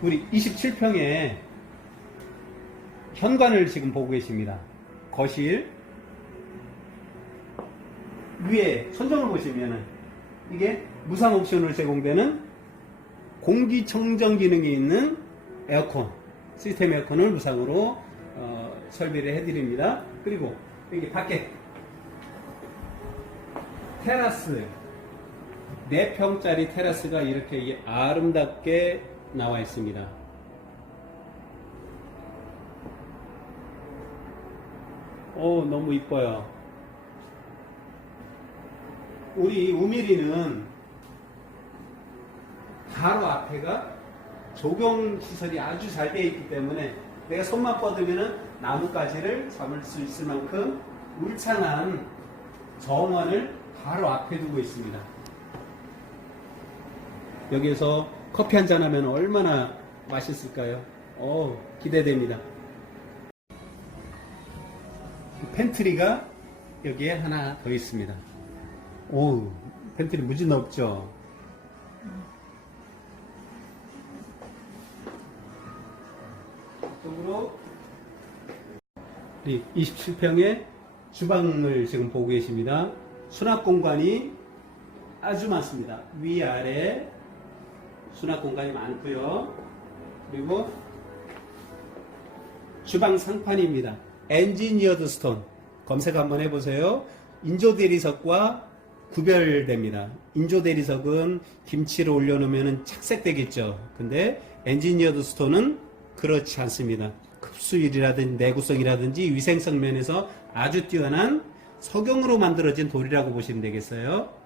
우리 27평에 현관을 지금 보고 계십니다. 거실 위에 선정을 보시면은 이게 무상 옵션으로 제공되는 공기청정 기능이 있는 에어컨 시스템 에어컨을 무상으로 어, 설비를 해드립니다. 그리고 여기 밖에 테라스 4평짜리 테라스가 이렇게 아름답게 나와 있습니다. 오, 너무 이뻐요. 우리 우미리는 바로 앞에가 조경 시설이 아주 잘 되어 있기 때문에 내가 손만 뻗으면 나뭇가지를 잡을 수 있을 만큼 울창한 정원을 바로 앞에 두고 있습니다. 여기에서 커피 한 잔 하면 얼마나 맛있을까요? 어 기대됩니다. 팬트리가 여기에 하나 더 있습니다. 오, 팬트리 무지 넓죠? 쪽으로 27평의 주방을 지금 보고 계십니다. 수납 공간이 아주 많습니다. 위아래 수납 공간이 많고요. 그리고 주방 상판입니다. 엔지니어드 스톤 검색 한번 해보세요. 인조 대리석과 구별됩니다. 인조 대리석은 김치를 올려놓으면 착색되겠죠. 근데 엔지니어드 스톤은 그렇지 않습니다. 흡수율이라든지 내구성이라든지 위생성 면에서 아주 뛰어난 석영으로 만들어진 돌이라고 보시면 되겠어요.